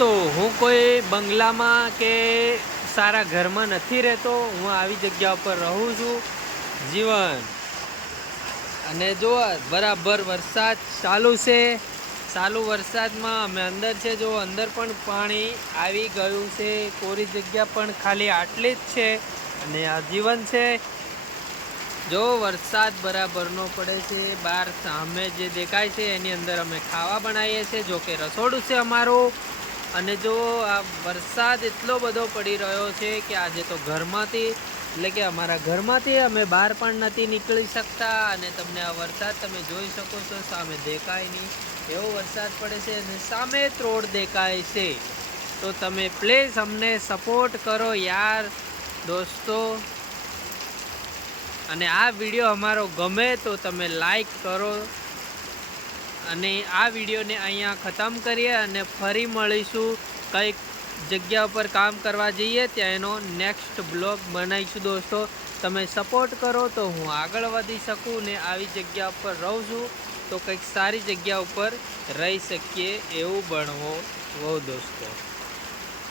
દોસ્તો, હું કોઈ બંગલામાં કે સારા ઘરમાં નથી રહેતો. હું આવી જગ્યા ઉપર રહું છું. જીવન અને જો બરાબર વરસાદ ચાલુ છે. ચાલુ વરસાદમાં અમે અંદર છે. જો અંદર પણ પાણી આવી ગયું છે. કોરી જગ્યા પણ ખાલી આટલી જ છે અને આ જીવન છે. જો વરસાદ બરાબરનો પડે છે, બહાર સામે જે દેખાય છે એની અંદર અમે ખાવા બનાવીએ છીએ. જો કે રસોડું છે અમારું. અને જો આ વરસાદ એટલો બધો પડી રહ્યો છે કે આજે તો ઘરમાંથી એટલે કે અમારા ઘરમાંથી અમે બહાર પણ નથી નીકળી શકતા. અને તમને આ વરસાદ તમે જોઈ શકો છો, સામે દેખાય નહીં એવો વરસાદ પડે છે અને સામે જ રોડ દેખાય છે. તો તમે પ્લીઝ અમને સપોર્ટ કરો યાર દોસ્તો. અને આ વિડીયો અમારો ગમે તો તમે લાઈક કરો. અને આ વિડીયોને અહીંયા ખતમ કરીએ અને ફરી મળીશું. કંઈક જગ્યા ઉપર કામ કરવા જઈએ ત્યાં એનો નેક્સ્ટ બ્લોગ બનાવીશું દોસ્તો. તમે સપોર્ટ કરો તો હું આગળ વધી શકું ને આવી જગ્યા ઉપર રહું છું તો કંઈક સારી જગ્યા ઉપર રહી શકીએ એવું બનવો દોસ્તો.